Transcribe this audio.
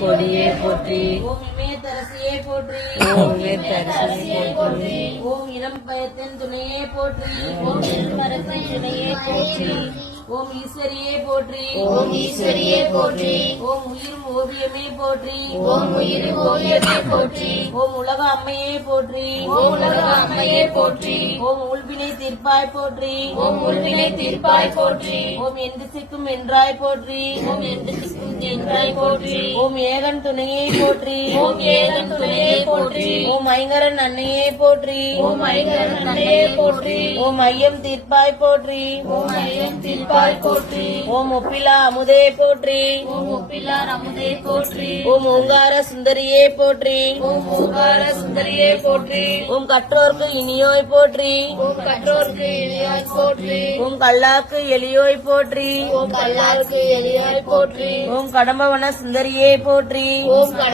கொடியே போற்றி. ஓம் இமயத்தரசியே போற்றி. ஓம் இமயத்தரசியே போற்றி. ஓம் இளம் பயத்தின் துணையே போற்றி. ஓம் திருமரத்தின் துணையே போற்றி. ஓம் ஈஸ்வரியே போற்றி. ஓம் ஈஸ்வரியே போற்றி. ஓம் உயிரும் ஓவியமே போற்றி. ஓம் உயிரும் ஓவியமே போற்றி. ஓம் உலக அம்மையே போற்றி. ஓம் உலக அம்மையே போற்றி. ஓம் உள்வினை தீர்ப்பாய் போற்றி. ஓம் உள்வினை தீர்ப்பாய் போற்றி. ஓம் எந்த சிக்கும் என்றாய் போற்றி. ஓம் எந்த சிக்கும் என்றாய் போற்றி. ஓம் ஏகன் துணையே போற்றி. ஓம் ஏகன் துணையே போற்றி. ஓம் ஐங்கரன் அன்னையே போற்றி. ஓம் ஐங்கரன் அன்னையே போற்றி. ஓம் ஐயம் தீர்ப்பாய் போற்றி. ஓம் ஐயம் தீர்ப்பாய் போற்றி. ஓம் ஒப்பிலா அமுதே போற்றி. ஓம் ஒப்பிலார் அமுதே போற்றி. ஓம் ஓங்கார சுந்தரியே போற்றி. ஓம் ஓங்கார சுந்தரியே போற்றி. ஓம் கற்றோர்க்கு இனியோய் போற்றி. ஓம் கற்றோர்க்கு எளியாய் போற்றி. ஓம் கல்லாக்கு எளியோய் போற்றி. ஓம் கல்லாருக்கு எளியாய் போற்றி. ஓம் கடம்பவன சுந்தரியே போற்றி. ஓம்